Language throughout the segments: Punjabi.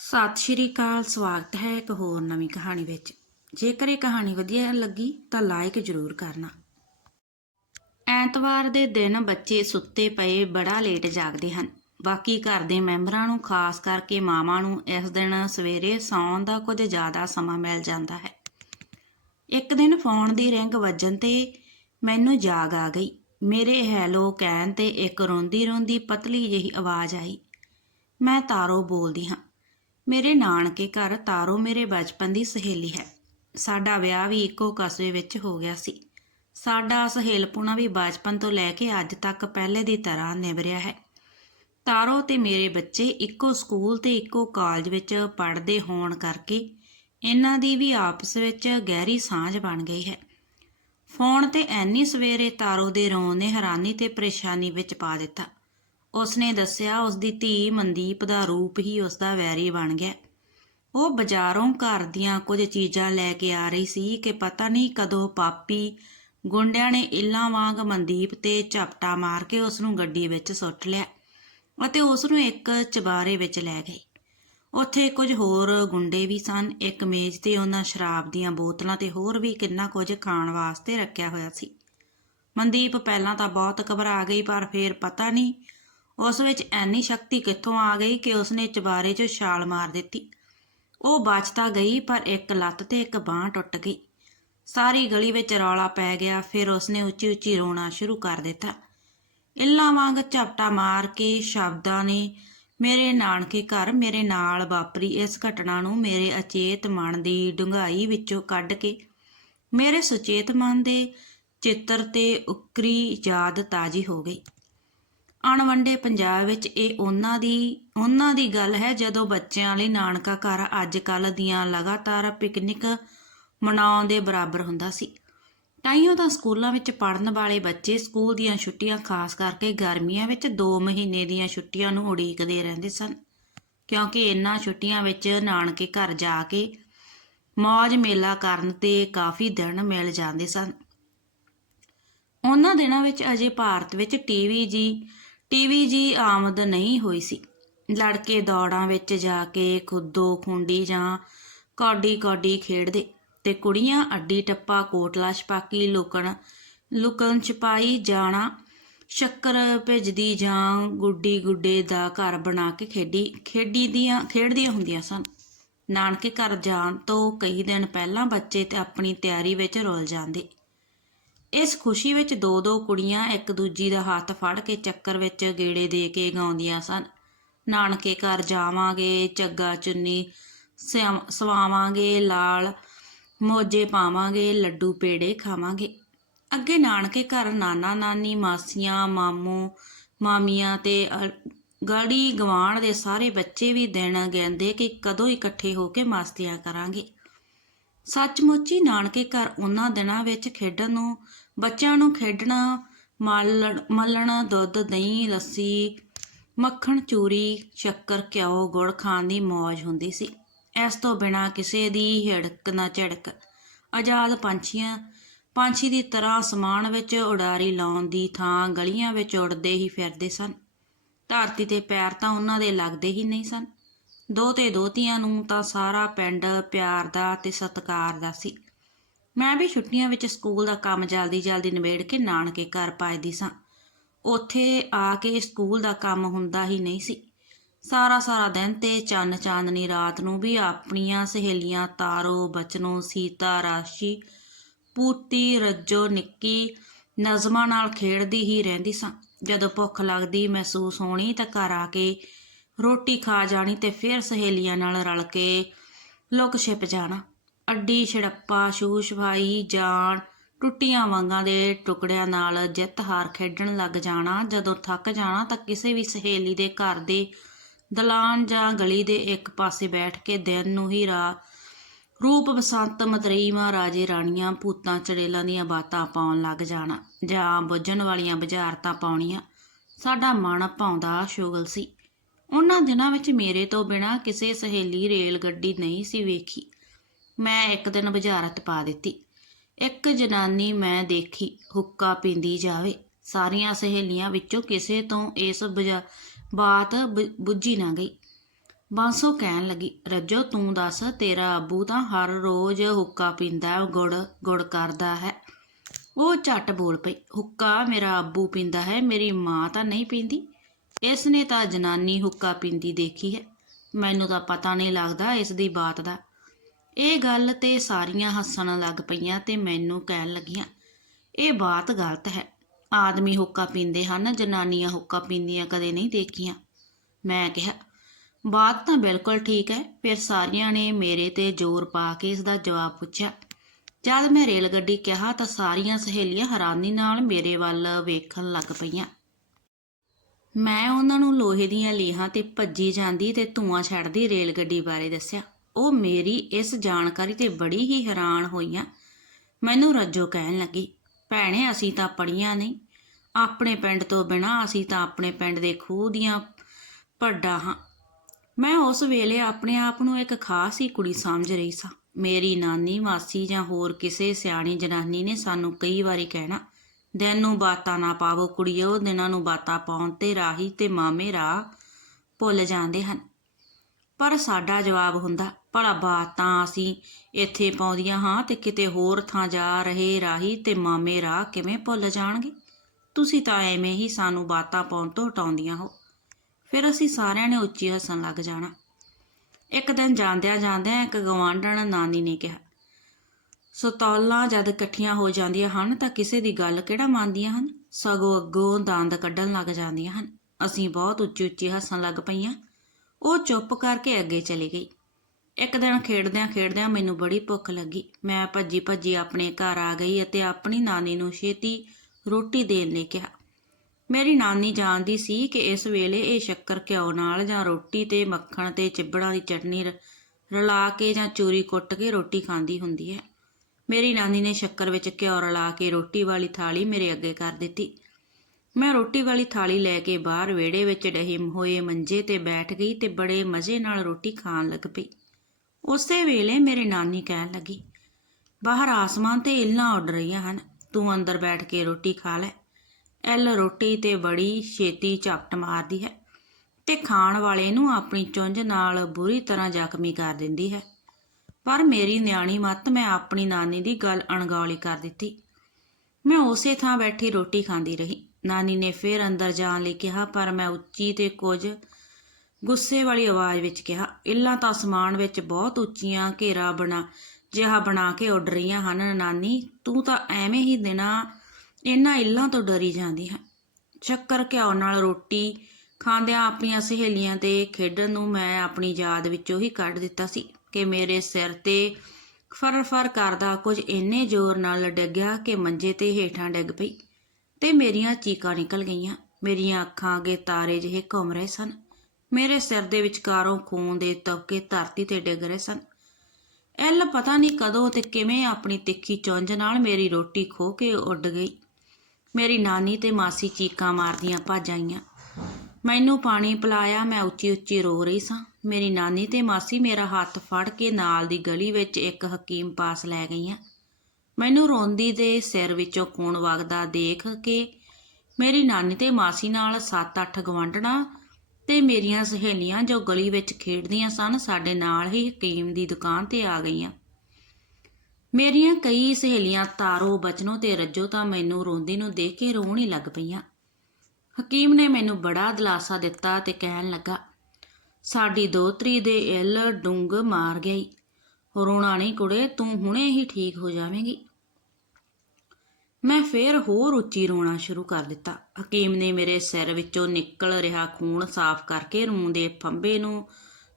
ਸਤਿ ਸ਼੍ਰੀ ਅਕਾਲ, ਸਵਾਗਤ ਹੈ ਇੱਕ ਹੋਰ ਨਵੀਂ ਕਹਾਣੀ ਵਿੱਚ। ਜੇਕਰ ਇਹ ਕਹਾਣੀ ਵਧੀਆ ਲੱਗੀ ਤਾਂ ਲਾਈਕ ਜ਼ਰੂਰ ਕਰਨਾ। ਐਤਵਾਰ ਦੇ ਦਿਨ ਬੱਚੇ ਸੁੱਤੇ ਪਏ ਬੜਾ ਲੇਟ ਜਾਗਦੇ ਹਨ। ਬਾਕੀ ਘਰ ਦੇ ਮੈਂਬਰਾਂ ਨੂੰ ਖਾਸ ਕਰਕੇ ਮਾਵਾਂ ਨੂੰ ਇਸ ਦਿਨ ਸਵੇਰੇ ਸੌਣ ਦਾ ਕੁਝ ਜ਼ਿਆਦਾ ਸਮਾਂ ਮਿਲ ਜਾਂਦਾ ਹੈ। ਇੱਕ ਦਿਨ ਫੋਨ ਦੀ ਰਿੰਗ ਵੱਜਣ ਤੇ ਮੈਨੂੰ ਜਾਗ ਆ ਗਈ। ਮੇਰੇ ਹੈਲੋ ਕਹਿਣ ਤੇ ਇੱਕ ਰੋਂਦੀ ਰੋਂਦੀ ਪਤਲੀ ਜਿਹੀ ਆਵਾਜ਼ ਆਈ। ਮੈਂ ਤਾਰੋ ਬੋਲਦੀ ਹਾਂ ਮੇਰੇ ਨਾਨਕੇ ਘਰ ਤਾਰੋ ਮੇਰੇ ਬਚਪਨ ਦੀ ਸਹੇਲੀ ਹੈ। ਸਾਡਾ ਵਿਆਹ ਵੀ ਇੱਕੋ ਕਸਬੇ ਵਿੱਚ ਹੋ ਗਿਆ ਸੀ। ਸਾਡਾ ਸਹੇਲਪੁਣਾ ਵੀ ਬਚਪਨ ਤੋਂ ਲੈ ਕੇ ਅੱਜ ਤੱਕ ਪਹਿਲੇ ਦੀ ਤਰ੍ਹਾਂ ਨਿਭਰਿਆ ਹੈ। ਤਾਰੋ ਤੇ ਮੇਰੇ ਬੱਚੇ ਇੱਕੋ ਸਕੂਲ ਤੇ ਇੱਕੋ ਕਾਲਜ ਵਿੱਚ ਪੜ੍ਹਦੇ ਹੋਣ ਕਰਕੇ ਇਹਨਾਂ ਦੀ ਵੀ ਆਪਸ ਵਿੱਚ ਗਹਿਰੀ ਸਾਂਝ ਬਣ ਗਈ ਹੈ। ਫੋਨ ਤੇ ਐਨੀ ਸਵੇਰੇ ਤਾਰੋ ਦੇ ਰੋਣ ਨੇ ਹੈਰਾਨੀ ਤੇ ਪਰੇਸ਼ਾਨੀ ਵਿੱਚ ਪਾ ਦਿੱਤਾ। ਉਸਨੇ ਦੱਸਿਆ ਉਸ ਦੀ ਧੀ ਮਨਦੀਪ ਦਾ ਰੂਪ ਹੀ ਉਸ ਦਾ ਵੈਰੀ ਬਣ ਗਿਆ। ਉਹ ਬਾਜ਼ਾਰੋਂ ਘਰ ਦੀਆਂ ਕੁਝ ਚੀਜ਼ਾਂ ਲੈ ਕੇ ਆ ਰਹੀ ਸੀ ਕਿ ਪਤਾ ਨਹੀਂ ਕਦੋਂ ਪਾਪੀ ਗੁੰਡਿਆਂ ਨੇ ਇੱਲਾਂ ਵਾਂਗ ਮਨਦੀਪ ਤੇ ਝਪਟਾ ਮਾਰ ਕੇ ਉਸ ਨੂੰ ਗੱਡੀ ਵਿੱਚ ਸੁੱਟ ਲਿਆ ਅਤੇ ਉਸ ਨੂੰ ਇੱਕ ਚਬਾਰੇ ਵਿੱਚ ਲੈ ਗਏ ਉੱਥੇ ਕੁਝ ਹੋਰ ਗੁੰਡੇ ਵੀ ਸਨ। ਇੱਕ ਮੇਜ਼ ਤੇ ਉਹਨਾਂ ਸ਼ਰਾਬ ਦੀਆਂ ਬੋਤਲਾਂ ਤੇ ਹੋਰ ਵੀ ਕਿੰਨਾ ਕੁਝ ਖਾਣ ਵਾਸਤੇ ਰੱਖਿਆ ਹੋਇਆ ਸੀ। ਮਨਦੀਪ ਪਹਿਲਾਂ ਤਾਂ ਬਹੁਤ ਘਬਰਾ ਗਈ, ਪਰ ਫਿਰ ਪਤਾ ਨਹੀਂ ਉਸ ਵਿੱਚ ਐਨੀ ਸ਼ਕਤੀ ਕਿੱਥੋਂ ਆ ਗਈ ਕਿ ਉਸਨੇ ਚਬਾਰੇ 'ਚੋਂ ਛਾਲ ਮਾਰ ਦਿੱਤੀ। ਉਹ ਬਚਤਾ ਗਈ, ਪਰ ਇੱਕ ਲੱਤ ਤੇ ਇੱਕ ਬਾਹ ਟੁੱਟ ਗਈ। ਸਾਰੀ ਗਲੀ ਵਿੱਚ ਰੌਲਾ ਪੈ ਗਿਆ, ਫਿਰ ਉਸਨੇ ਉੱਚੀ ਉੱਚੀ ਰੋਣਾ ਸ਼ੁਰੂ ਕਰ ਦਿੱਤਾ। ਇੱਲਾਂ ਵਾਂਗ ਝਪਟਾ ਮਾਰ ਕੇ ਸ਼ਬਦਾਂ ਨੇ ਮੇਰੇ ਨਾਨਕੇ ਘਰ ਮੇਰੇ ਨਾਲ ਵਾਪਰੀ। ਇਸ ਘਟਨਾ ਨੂੰ ਮੇਰੇ ਅਚੇਤ ਮਨ ਦੀ ਡੂੰਘਾਈ ਵਿੱਚੋਂ ਕੱਢ ਕੇ ਮੇਰੇ ਸੁਚੇਤ ਮਨ ਦੇ ਚਿੱਤਰ ਤੇ ਉਕਰੀ ਯਾਦ ਤਾਜੀ ਹੋ ਗਈ। ਅਣਵੰਡੇ ਪੰਜਾਬ ਵਿੱਚ ਇਹ ਉਹਨਾਂ ਦੀ ਉਹਨਾਂ ਦੀ ਗੱਲ ਹੈ ਜਦੋਂ ਬੱਚਿਆਂ ਲਈ ਨਾਨਕਾ ਘਰ ਅੱਜ ਕੱਲ ਦੀਆਂ ਲਗਾਤਾਰ ਪਿਕਨਿਕ ਮਨਾਉਣ ਦੇ ਬਰਾਬਰ ਹੁੰਦਾ ਸੀ। ਤਾਈਓ ਤਾਂ ਸਕੂਲਾਂ ਵਿੱਚ ਪੜਨ ਵਾਲੇ ਬੱਚੇ ਸਕੂਲ ਦੀਆਂ ਛੁੱਟੀਆਂ ਖਾਸ ਕਰਕੇ ਗਰਮੀਆਂ ਵਿੱਚ 2 ਮਹੀਨੇ ਦੀਆਂ ਛੁੱਟੀਆਂ ਨੂੰ ਉਡੀਕਦੇ ਰਹਿੰਦੇ ਸਨ। ਕਿਉਂਕਿ ਇਨ੍ਹਾਂ ਛੁੱਟੀਆਂ ਵਿੱਚ ਨਾਨਕੇ ਘਰ ਜਾ ਕੇ ਮੌਜ ਮੇਲਾ ਕਰਨ ਤੇ ਕਾਫੀ ਦਿਨ ਮਿਲ ਜਾਂਦੇ ਸਨ। ਉਹਨਾਂ ਦਿਨਾਂ ਵਿੱਚ ਅਜੇ ਭਾਰਤ ਵਿੱਚ ਟੀਵੀ ਜੀ ਟੀਵੀ ਜੀ ਆਮਦ ਨਹੀਂ ਹੋਈ ਸੀ। ਲੜਕੇ ਦੌੜਾਂ ਵਿੱਚ ਜਾ ਕੇ ਖੁੱਦੋ ਖੁੰਡੀ ਜਾਂ ਕੌਡੀ ਕੌਡੀ ਖੇਡਦੇ ਤੇ ਕੁੜੀਆਂ ਅੱਡੀ ਟੱਪਾ ਕੋਟਲਾ ਛਪਾਕੀ ਲੁਕਣ ਲੁਕਣ ਛਪਾਈ ਜਾਣਾ, ਸ਼ੱਕਰ ਭਿੱਜਦੀ ਜਾਂ ਗੁੱਡੀ ਗੁੱਡੇ ਦਾ ਘਰ ਬਣਾ ਕੇ ਖੇਡੀ ਖੇਡੀ ਦੀਆਂ ਖੇਡਦੀਆਂ ਹੁੰਦੀਆਂ ਸਨ। ਨਾਨਕੇ ਘਰ ਜਾਣ ਤੋਂ ਕਈ ਦਿਨ ਪਹਿਲਾਂ ਬੱਚੇ ਤੇ ਆਪਣੀ ਤਿਆਰੀ ਵਿੱਚ ਰੁੱਲ ਜਾਂਦੇ। ਇਸ ਖੁਸ਼ੀ ਵਿੱਚ ਦੋ ਦੋ ਕੁੜੀਆਂ ਇੱਕ ਦੂਜੀ ਦਾ ਹੱਥ ਫੜ ਕੇ ਚੱਕਰ ਵਿੱਚ ਗੇੜੇ ਦੇ ਕੇ ਗਾਉਂਦੀਆਂ ਸਨ। ਨਾਨਕੇ ਘਰ ਜਾਵਾਂਗੇ ਚੱਗਾ ਚੁੰਨੀ ਸਿਆਮ- ਸਵਾਵਾਂਗੇ, ਲਾਲ ਮੋਜੇ ਪਾਵਾਂਗੇ, ਲੱਡੂ ਪੇੜੇ ਖਾਵਾਂਗੇ। ਅੱਗੇ ਨਾਨਕੇ ਘਰ ਨਾਨਾ ਨਾਨੀ, ਮਾਸੀਆਂ, ਮਾਮੂ, ਮਾਮੀਆਂ ਤੇ ਅ- ਗਲੀ ਗਵਾਂਢ ਦੇ ਸਾਰੇ ਬੱਚੇ ਵੀ ਦਿਨ ਕਹਿੰਦੇ ਕਿ ਕਦੋਂ ਇਕੱਠੇ ਹੋ ਕੇ ਮਸਤੀਆਂ ਕਰਾਂਗੇ। ਸੱਚਮੁੱਚ ਹੀ ਨਾਨਕੇ ਘਰ ਉਹਨਾਂ ਦਿਨਾਂ ਵਿੱਚ ਖੇਡਣ ਨੂੰ ਬੱਚਿਆਂ ਨੂੰ ਖੇਡਣਾ, ਮਾਲਣ, ਮਲਣ, ਦੁੱਧ, ਦਹੀਂ, ਲੱਸੀ, ਮੱਖਣ, ਚੂਰੀ, ਸ਼ੱਕਰ, ਘਿਓ, ਗੁੜ ਖਾਣ ਦੀ ਮੌਜ ਹੁੰਦੀ ਸੀ। ਇਸ ਤੋਂ ਬਿਨਾ ਕਿਸੇ ਦੀ ਹਿੜਕ ਨਾ ਝੜਕ। ਆਜ਼ਾਦ ਪੰਛੀਆਂ, ਪੰਛੀ ਦੀ ਤਰ੍ਹਾਂ ਅਸਮਾਨ ਵਿੱਚ ਉਡਾਰੀ ਲਾਉਣ ਦੀ ਥਾਂ ਗਲੀਆਂ ਵਿੱਚ ਉੜਦੇ ਹੀ ਫਿਰਦੇ ਸਨ। ਧਰਤੀ ਤੇ ਪੈਰ ਤਾਂ ਉਹਨਾਂ ਦੇ ਲੱਗਦੇ ਹੀ ਨਹੀਂ ਸਨ। ਦੋ ਦੋਤੇ ਦੋਤੀਆਂ ਨੂੰ ਤਾਂ ਸਾਰਾ ਪਿੰਡ ਪਿਆਰ ਦਾ ਤੇ ਸਤਿਕਾਰ ਦਾ ਸੀ। ਮੈਂ ਵੀ ਛੁੱਟੀਆਂ ਵਿੱਚ ਸਕੂਲ ਦਾ ਕੰਮ ਜਲਦੀ ਜਲਦੀ ਨਿਬੇੜ ਕੇ ਨਾਨਕੇ ਘਰ ਪਾਇਦੀ ਸਾਂ। ਉੱਥੇ ਆ ਕੇ ਸਕੂਲ ਦਾ ਕੰਮ ਹੁੰਦਾ ਹੀ ਨਹੀਂ ਸੀ। ਸਾਰਾ ਸਾਰਾ ਦਿਨ ਤੇ ਚੰਨ ਚਾਂਦਨੀ ਰਾਤ ਨੂੰ ਵੀ ਆਪਣੀਆਂ ਸਹੇਲੀਆਂ ਤਾਰੋ, ਬਚਨੋ, ਸੀਤਾ, ਰਾਸ਼ੀ, ਪੂਤੀ, ਰੱਜੋ, ਨਿੱਕੀ ਨਜ਼ਮਾਂ ਨਾਲ ਖੇਡਦੀ ਹੀ ਰਹਿੰਦੀ ਸਾਂ। ਜਦੋਂ ਭੁੱਖ ਲੱਗਦੀ ਮਹਿਸੂਸ ਹੋਣੀ ਤਾਂ ਘਰ ਆ ਕੇ ਰੋਟੀ ਖਾ ਜਾਣੀ ਤੇ ਫਿਰ ਸਹੇਲੀਆਂ ਨਾਲ ਰਲ ਕੇ ਲੁਕ ਛਿਪ ਜਾਣਾ। ਅੱਡੀ ਛੜੱਪਾ ਛੂ ਛਪਾਈ ਜਾਣ ਟੁੱਟੀਆਂ ਵਾਂਗਾਂ ਦੇ ਟੁਕੜਿਆਂ ਨਾਲ ਜਿੱਤ ਹਾਰ ਖੇਡਣ ਲੱਗ ਜਾਣਾ। ਜਦੋਂ ਥੱਕ ਜਾਣਾ ਤਾਂ ਕਿਸੇ ਵੀ ਸਹੇਲੀ ਦੇ ਘਰ ਦੇ ਦਲਾਨ ਜਾਂ ਗਲੀ ਦੇ ਇੱਕ ਪਾਸੇ ਬੈਠ ਕੇ ਦਿਨ ਨੂੰ ਹੀ ਰਾ, ਰੂਪ ਬਸੰਤ, ਮਤਰੀਮਾ, ਰਾਜੇ ਰਾਣੀਆਂ, ਭੂਤਾਂ, ਚੜੇਲਾਂ ਦੀਆਂ ਬਾਤਾਂ ਪਾਉਣ ਲੱਗ ਜਾਣਾ। ਜਾਂ ਬੁੱਝਣ ਵਾਲੀਆਂ ਬੁਝਾਰਤਾਂ ਪਾਉਣੀਆਂ। ਸਾਡਾ ਮਨ ਭਾਉਂਦਾ ਸ਼ੁਗਲ ਸੀ। ਉਹਨਾਂ ਦਿਨਾਂ ਵਿੱਚ ਮੇਰੇ ਤੋਂ ਬਿਨਾ ਕਿਸੇ ਸਹੇਲੀ ਰੇਲ ਗੱਡੀ ਨਹੀਂ ਸੀ ਵੇਖੀ। ਮੈਂ ਇੱਕ ਦਿਨ ਬੁਝਾਰਤ ਪਾ ਦਿੱਤੀ। ਇੱਕ ਜਨਾਨੀ ਮੈਂ ਦੇਖੀ, ਹੁੱਕਾ ਪੀਂਦੀ ਜਾਵੇ। ਸਾਰੀਆਂ ਸਹੇਲੀਆਂ ਵਿੱਚੋਂ ਕਿਸੇ ਤੋਂ ਇਸ ਬੁਝਾ- ਬਾਤ ਬੁ- ਬੁੱਝੀ ਨਾ ਗਈ। ਬਾਂਸੋ ਕਹਿਣ ਲੱਗੀ, ਰੱਜੋ, ਤੂੰ ਦੱਸ, ਤੇਰਾ ਅੱਬੂ ਤਾਂ ਹਰ ਰੋਜ਼ ਹੁੱਕਾ ਪੀਂਦਾ, ਗੁੜ ਗੁੜ ਕਰਦਾ ਹੈ। ਉਹ ਝੱਟ ਬੋਲ ਪਈ, ਹੁੱਕਾ ਮੇਰਾ ਅੱਬੂ ਪੀਂਦਾ ਹੈ, ਮੇਰੀ ਮਾਂ ਤਾਂ ਨਹੀਂ ਪੀਂਦੀ? ਇਸ ਨੇ ਤਾਂ ਜਨਾਨੀ ਹੁੱਕਾ ਪੀਂਦੀ ਦੇਖੀ ਹੈ। ਮੈਨੂੰ ਤਾਂ ਪਤਾ ਨਹੀਂ ਲੱਗਦਾ ਇਸ ਦੀ ਬਾਤ ਦਾ। ਇਹ ਗੱਲ ਤੇ ਸਾਰੀਆਂ ਹੱਸਣ ਲੱਗ ਪਈਆਂ ਤੇ ਮੈਨੂੰ ਕਹਿਣ ਲੱਗੀਆਂ, ਇਹ ਬਾਤ ਗਲਤ ਹੈ। ਆਦਮੀ ਹੁੱਕਾ ਪੀਂਦੇ ਹਨ, ਜਨਾਨੀਆਂ ਹੁੱਕਾ ਪੀਂਦੀਆਂ ਕਦੇ ਨਹੀਂ ਦੇਖੀਆਂ। ਮੈਂ ਕਿਹਾ, ਬਾਤ ਤਾਂ ਬਿਲਕੁਲ ਠੀਕ ਹੈ, ਫਿਰ ਸਾਰੀਆਂ ਨੇ ਮੇਰੇ ਤੇ ਜ਼ੋਰ ਪਾ ਕੇ ਇਸ ਦਾ ਜਵਾਬ ਪੁੱਛਿਆ, ਜਦ ਮੈਂ ਰੇਲ ਗੱਡੀ ਕਿਹਾ ਤਾਂ ਸਾਰੀਆਂ ਸਹੇਲੀਆਂ ਹੈਰਾਨੀ ਨਾਲ ਮੇਰੇ ਵੱਲ ਵੇਖਣ ਲੱਗ ਪਈਆਂ। ਮੈਂ ਉਹਨਾਂ ਨੂੰ ਲੋਹੇ ਦੀਆਂ ਲੀਹਾਂ ਤੇ ਭੱਜੀ ਜਾਂਦੀ ਤੇ ਧੂਆਂ ਛੱਡਦੀ ਰੇਲ ਗੱਡੀ ਬਾਰੇ ਦੱਸਿਆ। ਉਹ ਮੇਰੀ ਇਸ ਜਾਣਕਾਰੀ ਤੇ ਬੜੀ ਹੀ ਹੈਰਾਨ ਹੋਈਆਂ। ਮੈਨੂੰ ਰੱਜੋ ਕਹਿਣ ਲੱਗੀ, ਭੈਣੇ, ਅਸੀਂ ਤਾਂ ਪੜੀਆਂ ਨਹੀਂ। ਆਪਣੇ ਪਿੰਡ ਤੋਂ ਬਿਨਾਂ ਅਸੀਂ ਤਾਂ ਆਪਣੇ ਪਿੰਡ ਦੇ ਖੂਹ ਦੀਆਂ ਪੱਡਾ ਹਾਂ। ਮੈਂ ਉਸ ਵੇਲੇ ਆਪਣੇ ਆਪ ਨੂੰ ਇੱਕ ਖਾਸ ਹੀ ਕੁੜੀ ਸਮਝ ਰਹੀ ਸਾਂ। ਮੇਰੀ ਨਾਨੀ, ਮਾਸੀ ਜਾਂ ਹੋਰ ਕਿਸੇ ਸਿਆਣੀ ਜਨਾਨੀ ਨੇ ਸਾਨੂੰ ਕਈ ਵਾਰੀ ਕਹਿਣਾ, ਦਿਨ ਨੂੰ ਬਾਤਾਂ ਨਾ ਪਾਵੋ ਕੁੜੀਓ, ਦਿਨਾਂ ਨੂੰ ਬਾਤਾਂ ਪਾਉਣ ਤੇ ਰਾਹੀ ਤੇ ਮਾਮੇ ਰਾਹ ਭੁੱਲ ਜਾਂਦੇ ਹਨ। ਪਰ ਸਾਡਾ ਜਵਾਬ ਹੁੰਦਾ ਭਲਾ ਬਾਤਾਂ ਅਸੀਂ ਇੱਥੇ ਪਾਉਂਦੀਆਂ ਹਾਂ ਤੇ ਕਿਤੇ ਹੋਰ ਥਾਂ ਜਾ ਰਹੇ ਰਾਹੀ ਤੇ ਮਾਮੇ ਰਾਹ ਕਿਵੇਂ ਭੁੱਲ ਜਾਣਗੇ? ਤੁਸੀਂ ਤਾਂ ਐਵੇਂ ਹੀ ਸਾਨੂੰ ਬਾਤਾਂ ਪਾਉਣ ਤੋਂ ਹਟਾਉਂਦੀਆਂ ਹੋ। ਫਿਰ ਅਸੀਂ ਸਾਰਿਆਂ ਨੇ ਉੱਚੀ ਹੱਸਣ ਲੱਗ ਜਾਣਾ। ਇੱਕ ਦਿਨ ਜਾਂਦਿਆਂ ਜਾਂਦਿਆਂ ਇੱਕ ਗਵਾਂਢਣ ਨਾਨੀ ਨੇ ਕਿਹਾ, ਸਤੌਲਾਂ ਜਦ ਇਕੱਠੀਆਂ ਹੋ ਜਾਂਦੀਆਂ ਹਨ ਤਾਂ ਕਿਸੇ ਦੀ ਗੱਲ ਕਿਹੜਾ ਮੰਨਦੀਆਂ ਹਨ? ਸਗੋਂ ਅੱਗੋਂ ਦੰਦ ਕੱਢਣ ਲੱਗ ਜਾਂਦੀਆਂ ਹਨ। ਅਸੀਂ ਬਹੁਤ ਉੱਚੀ ਉੱਚੀ ਹੱਸਣ ਲੱਗ ਪਈਆਂ। ਉਹ ਚੁੱਪ ਕਰਕੇ ਅੱਗੇ ਚਲੀ ਗਈ। ਇੱਕ ਦਿਨ ਖੇਡਦਿਆਂ ਖੇਡਦਿਆਂ ਮੈਨੂੰ ਬੜੀ ਭੁੱਖ ਲੱਗੀ। ਮੈਂ ਭੱਜੀ ਭੱਜੀ ਆਪਣੇ ਘਰ ਆ ਗਈ ਅਤੇ ਆਪਣੀ ਨਾਨੀ ਨੂੰ ਛੇਤੀ ਰੋਟੀ ਦੇਣ ਲਈ ਕਿਹਾ। ਮੇਰੀ ਨਾਨੀ ਜਾਣਦੀ ਸੀ ਕਿ ਇਸ ਵੇਲੇ ਇਹ ਸ਼ੱਕਰ ਘਿਓ ਨਾਲ ਜਾਂ ਰੋਟੀ ਤੇ ਮੱਖਣ ਤੇ ਚਿੱਬੜਾਂ ਦੀ ਚਟਨੀ ਰ- ਰਲਾ ਕੇ ਜਾਂ ਚੂਰੀ ਕੁੱਟ ਕੇ ਰੋਟੀ ਖਾਂਦੀ ਹੁੰਦੀ ਹੈ। ਮੇਰੀ ਨਾਨੀ ਨੇ ਸ਼ੱਕਰ ਵਿੱਚ ਘਿਓ ਰਲਾ ਕੇ ਰੋਟੀ ਵਾਲੀ ਥਾਲੀ ਮੇਰੇ ਅੱਗੇ ਕਰ ਦਿੱਤੀ। ਮੈਂ ਰੋਟੀ ਵਾਲੀ ਥਾਲੀ ਲੈ ਕੇ ਬਾਹਰ ਵਿਹੜੇ ਵਿੱਚ ਡਹੇ ਹੋਏ ਮੰਜੇ ਤੇ ਬੈਠ ਗਈ ਤੇ ਬੜੇ ਮਜ਼ੇ ਨਾਲ ਰੋਟੀ ਖਾਣ ਲੱਗ ਪਈ। ਉਸੇ ਵੇਲੇ ਮੇਰੀ ਨਾਨੀ ਕਹਿਣ ਲੱਗੀ, ਬਾਹਰ ਆਸਮਾਨ ਤੇ ਇੱਲਾਂ ਉੱਡ ਰਹੀਆਂ ਹਨ, ਤੂੰ ਅੰਦਰ ਬੈਠ ਕੇ ਰੋਟੀ ਖਾ ਲੈ। ਐਲ ਰੋਟੀ ਤੇ ਬੜੀ ਛੇਤੀ ਝਪਟ ਮਾਰਦੀ ਹੈ ਤੇ ਖਾਣ ਵਾਲੇ ਨੂੰ ਆਪਣੀ ਚੁੰਝ ਨਾਲ ਬੁਰੀ ਤਰ੍ਹਾਂ ਜ਼ਖਮੀ ਕਰ ਦਿੰਦੀ ਹੈ। ਪਰ ਮੇਰੀ ਨਿਆਣੀ ਮੱਤ ਮੈਂ ਆਪਣੀ ਨਾਨੀ ਦੀ ਗੱਲ ਅਣਗੌਲੀ ਕਰ ਦਿੱਤੀ। ਮੈਂ ਉਸੇ ਥਾਂ ਬੈਠੀ ਰੋਟੀ ਖਾਂਦੀ ਰਹੀ। ਨਾਨੀ ਨੇ ਫੇਰ ਅੰਦਰ ਜਾਣ ਲਈ ਕਿਹਾ, ਪਰ ਮੈਂ ਉੱਚੀ ਤੇ ਕੁਝ ਗੁੱਸੇ ਵਾਲੀ ਆਵਾਜ਼ ਵਿੱਚ ਕਿਹਾ, ਇੱਲਾਂ ਤਾਂ ਅਸਮਾਨ ਵਿੱਚ ਬਹੁਤ ਉੱਚੀਆਂ ਘੇਰਾ ਬਣਾ, ਜਿਹਾ ਬਣਾ ਕੇ ਉੱਡ ਰਹੀਆਂ ਹਨ ਨਾਨੀ, ਤੂੰ ਤਾਂ ਐਵੇਂ ਹੀ ਦਿਨਾਂ, ਇਹਨਾਂ ਇੱਲਾਂ ਤੋਂ ਡਰੀ ਜਾਂਦੀ ਹੈ। ਸ਼ੱਕਰ ਘਿਓ ਨਾਲ ਰੋਟੀ ਖਾਂਦਿਆਂ ਆਪਣੀਆਂ ਸਹੇਲੀਆਂ ਤੇ ਖੇਡਣ ਨੂੰ ਮੈਂ ਆਪਣੀ ਯਾਦ ਵਿੱਚੋਂ ਹੀ ਕੱਢ ਦਿੱਤਾ ਸੀ ਕਿ ਮੇਰੇ ਸਿਰ ਤੇ ਫਰ-ਫਰ ਕਰਦਾ ਕੁਝ ਇੰਨੇ ਜ਼ੋਰ ਨਾਲ ਡਿੱਗਿਆ ਕਿ ਮੰਜੇ ਤੇ ਹੇਠਾਂ ਡਿੱਗ ਪਈ ਤੇ ਮੇਰੀਆਂ ਚੀਕਾਂ ਨਿਕਲ ਗਈਆਂ, ਮੇਰੀਆਂ ਅੱਖਾਂ ਅੱਗੇ ਤਾਰੇ ਜਿਹੇ ਘੁੰਮ ਰਹੇ ਸਨ। ਮੇਰੇ ਸਿਰ ਦੇ ਵਿਚਕਾਰੋਂ ਖੂਨ ਦੇ ਤਬਕੇ ਧਰਤੀ ਤੇ ਡਿੱਗ ਰਹੇ ਸਨ। ਐਲ ਪਤਾ ਨਹੀਂ ਕਦੋਂ ਤੇ ਕਿਵੇਂ ਆਪਣੀ ਤਿੱਖੀ ਚੁੰਝ ਨਾਲ ਮੇਰੀ ਰੋਟੀ ਖੋ ਕੇ ਉੱਡ ਗਈ। ਮੇਰੀ ਨਾਨੀ ਤੇ ਮਾਸੀ ਚੀਕਾਂ ਮਾਰਦੀਆਂ ਭੱਜ ਆਈਆਂ। ਮੈਨੂੰ ਪਾਣੀ ਪਿਲਾਇਆ, ਮੈਂ ਉੱਚੀ ਉੱਚੀ ਰੋ ਰਹੀ ਸਾਂ। ਮੇਰੀ ਨਾਨੀ ਤੇ ਮਾਸੀ ਮੇਰਾ ਹੱਥ ਫੜ ਕੇ ਨਾਲ ਦੀ ਗਲੀ ਵਿੱਚ ਇੱਕ ਹਕੀਮ ਪਾਸ ਲੈ ਗਈਆਂ। ਮੈਨੂੰ ਰੋਂਦੀ ਦੇ ਸਿਰ ਵਿੱਚੋਂ ਖੂਨ ਵਗਦਾ ਦੇਖ ਕੇ ਮੇਰੀ ਨਾਨੀ ਤੇ ਮਾਸੀ ਨਾਲ 7-8 ਗਵਾਂਢਣਾ ਤੇ ਮੇਰੀਆਂ ਸਹੇਲੀਆਂ ਜੋ ਗਲੀ ਵਿੱਚ ਖੇਡਦੀਆਂ ਸਨ, ਸਾਡੇ ਨਾਲ ਹੀ ਹਕੀਮ ਦੀ ਦੁਕਾਨ ਤੇ ਆ ਗਈਆਂ। ਮੇਰੀਆਂ ਕਈ ਸਹੇਲੀਆਂ ਤਾਰੋ ਬਚਨੋ ਤੇ ਰੱਜੋ ਤਾਂ ਮੈਨੂੰ ਰੋਂਦੀ ਨੂੰ ਦੇਖ ਕੇ ਰੋਣ ਹੀ ਲੱਗ ਪਈਆਂ। ਹਕੀਮ ਨੇ ਮੈਨੂੰ ਬੜਾ ਦਿਲਾਸਾ ਦਿੱਤਾ ਤੇ ਕਹਿਣ ਲੱਗਾ, ਸਾਡੀ ਦੋਤਰੀ ਦੇ ਇਲ ਡੁੰਗ ਮਾਰ ਗਈ। ਰੋਣਾ ਨਹੀਂ ਕੁੜੇ, ਤੂੰ ਹੁਣੇ ਹੀ ਠੀਕ ਹੋ ਜਾਵੇਂਗੀ। ਮੈਂ ਫੇਰ ਹੋਰ ਉੱਚੀ ਰੋਣਾ ਸ਼ੁਰੂ ਕਰ ਦਿੱਤਾ। ਹਕੀਮ ਨੇ ਮੇਰੇ ਸਿਰ ਵਿੱਚੋਂ ਨਿਕਲ ਰਿਹਾ ਖੂਨ ਸਾਫ਼ ਕਰਕੇ ਰੂੰ ਦੇ ਫੰਬੇ ਨੂੰ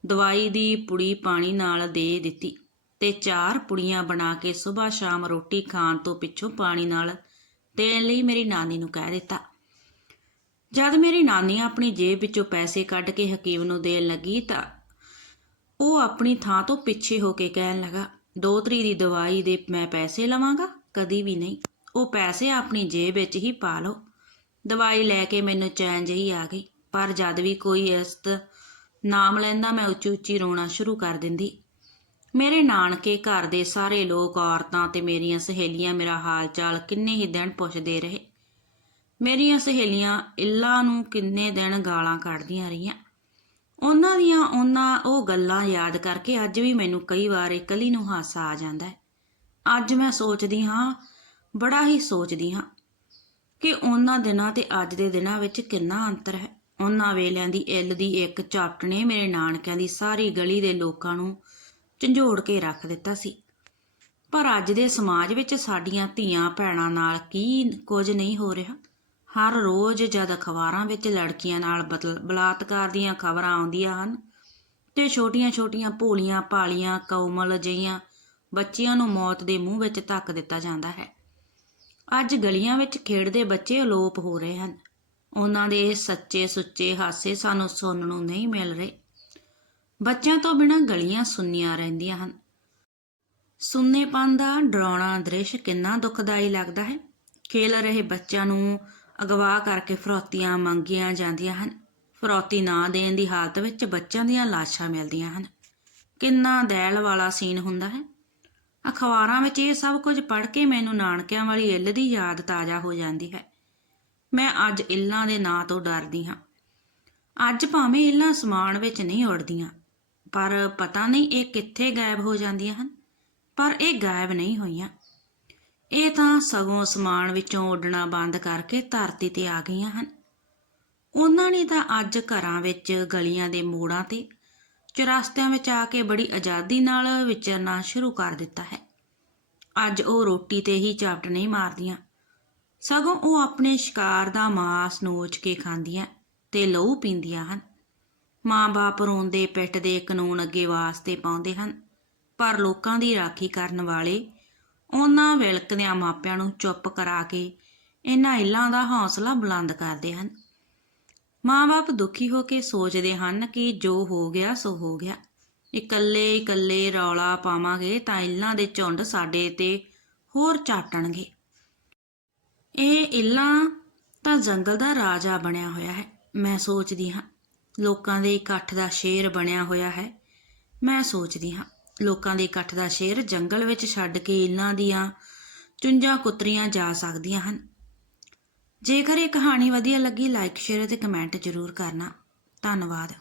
ਦਵਾਈ ਦੀ ਪੁੜੀ ਪਾਣੀ ਨਾਲ ਦੇ ਦਿੱਤੀ ਤੇ ਚਾਰ ਪੁੜੀਆਂ ਬਣਾ ਕੇ ਸਵੇਰ ਸ਼ਾਮ ਰੋਟੀ ਖਾਣ ਤੋਂ ਪਿੱਛੋਂ ਪਾਣੀ ਨਾਲ ਦੇਣ ਲਈ ਮੇਰੀ ਨਾਨੀ ਨੂੰ ਕਹਿ ਦਿੱਤਾ। ਜਦ ਮੇਰੀ ਨਾਨੀ ਆਪਣੀ ਜੇਬ ਵਿੱਚੋਂ ਪੈਸੇ ਕੱਢ ਕੇ ਹਕੀਮ ਨੂੰ ਦੇਣ ਲੱਗੀ ਤਾਂ ਉਹ ਆਪਣੀ ਥਾਂ ਤੋਂ ਪਿੱਛੇ ਹੋ ਕੇ ਕਹਿਣ ਲੱਗਾ ਦੋਤਰੀ ਦੀ ਦਵਾਈ ਦੇ ਮੈਂ ਪੈਸੇ ਲਵਾਂਗਾ? ਕਦੀ ਵੀ ਨਹੀਂ। ਉਹ ਪੈਸੇ ਆਪਣੀ ਜੇਬ ਵਿੱਚ ਹੀ ਪਾ ਲਓ। ਦਵਾਈ ਲੈ ਕੇ ਮੈਨੂੰ ਚੈਨ ਜਿਹੀ ਆ ਗਈ, ਪਰ ਜਦ ਵੀ ਕੋਈ ਇਸ ਨਾਮ ਲੈਂਦਾ ਮੈਂ ਉੱਚੀ ਉੱਚੀ ਰੋਣਾ ਸ਼ੁਰੂ ਕਰ ਦਿੰਦੀ। ਮੇਰੇ ਨਾਨਕੇ ਘਰ ਦੇ ਸਾਰੇ ਲੋਕ, ਔਰਤਾਂ ਤੇ ਮੇਰੀਆਂ ਸਹੇਲੀਆਂ ਮੇਰਾ ਹਾਲ ਚਾਲ ਕਿੰਨੇ ਹੀ ਦਿਨ ਪੁੱਛਦੇ ਰਹੇ। ਮੇਰੀਆਂ ਸਹੇਲੀਆਂ ਇੱਲਾਂ ਨੂੰ ਕਿੰਨੇ ਦਿਨ ਗਾਲਾਂ ਕੱਢਦੀਆਂ ਰਹੀਆਂ। ਉਹਨਾਂ ਦੀਆਂ ਉਹਨਾਂ ਉਹ ਗੱਲਾਂ ਯਾਦ ਕਰਕੇ ਅੱਜ ਵੀ ਮੈਨੂੰ ਕਈ ਵਾਰ ਇਕੱਲੀ ਨੂੰ ਹਾਸਾ ਆ ਜਾਂਦਾ ਹੈ। ਅੱਜ ਮੈਂ ਸੋਚਦੀ ਹਾਂ ਬੜਾ ਹੀ ਸੋਚਦੀ ਹਾਂ ਕਿ ਉਹਨਾਂ ਦਿਨਾਂ ਤੇ ਅੱਜ ਦੇ ਦਿਨਾਂ ਵਿੱਚ ਕਿੰਨਾ ਅੰਤਰ ਹੈ। ਉਹਨਾਂ ਵੇਲਿਆਂ ਦੀ ਇੱਲ ਦੀ ਇੱਕ ਝਾਟ ਨੇ ਮੇਰੇ ਨਾਨਕਿਆਂ ਦੀ ਸਾਰੀ ਗਲੀ ਦੇ ਲੋਕਾਂ ਨੂੰ ਝੰਜੋੜ ਕੇ ਰੱਖ ਦਿੱਤਾ ਸੀ। ਪਰ ਅੱਜ ਦੇ ਸਮਾਜ ਵਿੱਚ ਸਾਡੀਆਂ ਧੀਆਂ ਭੈਣਾਂ ਨਾਲ ਕੀ ਕੁਝ ਨਹੀਂ ਹੋ ਰਿਹਾ। ਹਰ ਰੋਜ਼ ਜਦ ਅਖਬਾਰਾਂ ਵਿੱਚ ਲੜਕੀਆਂ ਨਾਲ ਬਤਲ- ਬਲਾਤਕਾਰ ਦੀਆਂ ਖਬਰਾਂ ਆਉਂਦੀਆਂ ਹਨ ਤੇ ਛੋਟੀਆਂ-ਛੋਟੀਆਂ ਭੋਲੀਆਂ ਭਾਲੀਆਂ ਕੌਮਲ ਜਿਹੀਆਂ ਬੱਚੀਆਂ ਨੂੰ ਮੌਤ ਦੇ ਮੂੰਹ ਵਿੱਚ ਧੱਕ ਦਿੱਤਾ ਜਾਂਦਾ ਹੈ ਅੱਜ ਗਲੀਆਂ ਵਿੱਚ ਖੇਡਦੇ ਬੱਚੇ ਅਲੋਪ ਹੋ ਰਹੇ ਹਨ। ਉਹਨਾਂ ਦੇ ਇਹ ਸੱਚੇ ਸੁੱਚੇ ਹਾਸੇ ਸਾਨੂੰ ਸੁਣਨ ਨੂੰ ਨਹੀਂ ਮਿਲ ਰਹੇ। ਬੱਚਿਆਂ ਤੋਂ ਬਿਨਾਂ ਗਲੀਆਂ ਸੁੰਨੀਆਂ ਰਹਿੰਦੀਆਂ ਹਨ। ਸੁੰਨੇਪਨ ਦਾ ਡਰਾਉਣਾ ਦ੍ਰਿਸ਼ ਕਿੰਨਾ ਦੁਖਦਾਈ ਲੱਗਦਾ ਹੈ। ਖੇਲ ਰਹੇ ਬੱਚਿਆਂ ਨੂੰ ਅਗਵਾ ਕਰਕੇ ਫਰੌਤੀਆਂ ਮੰਗੀਆਂ ਜਾਂਦੀਆਂ ਹਨ। ਫਰੌਤੀ ਨਾ ਦੇਣ ਦੀ ਹਾਲਤ ਵਿੱਚ ਬੱਚਿਆਂ ਦੀਆਂ ਲਾਸ਼ਾਂ ਮਿਲਦੀਆਂ ਹਨ। ਕਿੰਨਾ ਦੈਲ ਵਾਲਾ ਸੀਨ ਹੁੰਦਾ ਹੈ। ਅਖਬਾਰਾਂ ਵਿੱਚ ਇਹ ਸਭ ਕੁਝ ਪੜ੍ਹ ਕੇ ਮੈਨੂੰ ਨਾਨਕਿਆਂ ਵਾਲੀ ਇੱਲ ਦੀ ਯਾਦ ਤਾਜ਼ਾ ਹੋ ਜਾਂਦੀ ਹੈ। ਮੈਂ ਅੱਜ ਇੱਲਾਂ ਦੇ ਨਾਂ ਤੋਂ ਡਰਦੀ ਹਾਂ। ਅੱਜ ਭਾਵੇਂ ਇੱਲਾਂ ਸਮਾਨ ਵਿੱਚ ਨਹੀਂ ਉੜਦੀਆਂ, ਪਰ ਪਤਾ ਨਹੀਂ ਇਹ ਕਿੱਥੇ ਗਾਇਬ ਹੋ ਜਾਂਦੀਆਂ ਹਨ, ਪਰ ਇਹ ਗਾਇਬ ਨਹੀਂ ਹੋਈਆਂ। ਇਹ ਤਾਂ ਸਗੋਂ ਸਮਾਨ ਵਿੱਚੋਂ ਉੱਡਣਾ ਬੰਦ ਕਰਕੇ ਧਰਤੀ ਤੇ ਆ ਗਈਆਂ ਹਨ। ਉਹਨਾਂ ਨੇ ਤਾਂ ਅੱਜ ਘਰਾਂ ਵਿੱਚ ਗਲੀਆਂ ਦੇ ਮੋੜਾਂ ਤੇ ਚੁਰਾਸਤਿਆਂ ਵਿੱਚ ਆ ਕੇ ਬੜੀ ਆਜ਼ਾਦੀ ਨਾਲ ਵਿਚਰਨਾ ਸ਼ੁਰੂ ਕਰ ਦਿੱਤਾ ਹੈ। ਅੱਜ ਉਹ ਰੋਟੀ ਤੇ ਹੀ ਚਾਪਟ ਨਹੀਂ ਮਾਰਦੀਆਂ। ਸਗੋਂ ਉਹ ਆਪਣੇ ਸ਼ਿਕਾਰ ਦਾ ਮਾਸ ਨੋਚ ਕੇ ਖਾਂਦੀਆਂ ਤੇ ਲਹੂ ਪੀਂਦੀਆਂ ਹਨ। ਮਾਂ-ਬਾਪ ਰੋਂਦੇ ਪਿੱਟਦੇ ਕਾਨੂੰਨ ਅੱਗੇ ਵਾਸਤੇ ਪਾਉਂਦੇ ਹਨ, ਪਰ ਲੋਕਾਂ ਦੀ ਰਾਖੀ ਕਰਨ ਵਾਲੇ ਉਹਨਾਂ ਵਿਲਕਦਿਆਂ ਮਾਪਿਆਂ ਨੂੰ ਚੁੱਪ ਕਰਾ ਕੇ ਇਹਨਾਂ ਇੱਲਾਂ ਦਾ ਹੌਸਲਾ ਬੁਲੰਦ ਕਰਦੇ ਹਨ। ਮਾਂ-ਬਾਪ ਦੁਖੀ ਹੋ ਕੇ ਸੋਚਦੇ ਹਨ ਕਿ ਜੋ ਹੋ ਗਿਆ, ਸੋ ਹੋ ਗਿਆ। ਇਕੱਲੇ ਇਕੱਲੇ ਰੌਲਾ ਪਾਵਾਂਗੇ ਤਾਂ ਇੱਲਾਂ ਦੇ ਝੁੰਡ ਸਾਡੇ ਤੇ ਹੋਰ ਚਾਟਣਗੇ। ਇਹ ਇੱਲਾਂ ਤਾਂ ਜੰਗਲ ਦਾ ਰਾਜਾ ਬਣਿਆ ਹੋਇਆ ਹੈ, ਮੈਂ ਸੋਚਦੀ ਹਾਂ। ਲੋਕਾਂ ਦੇ ਇਕੱਠ ਦਾ ਸ਼ੇਰ ਬਣਿਆ ਹੋਇਆ ਹੈ, ਮੈਂ ਸੋਚਦੀ ਹਾਂ। ਲੋਕਾਂ ਦੇ ਇਕੱਠ ਦਾ ਸ਼ੇਰ ਜੰਗਲ ਵਿੱਚ ਛੱਡ ਕੇ ਇੱਲਾਂ ਦੀਆਂ ਚੁੰਝਾਂ ਕੁੱਤਰੀਆਂ ਜਾ ਸਕਦੀਆਂ ਹਨ। ਜੇਕਰ ਇਹ ਕਹਾਣੀ ਵਧੀਆ ਲੱਗੀ ਲਾਈਕ ਸ਼ੇਅਰ ਅਤੇ ਕਮੈਂਟ ਜ਼ਰੂਰ ਕਰਨਾ। ਧੰਨਵਾਦ।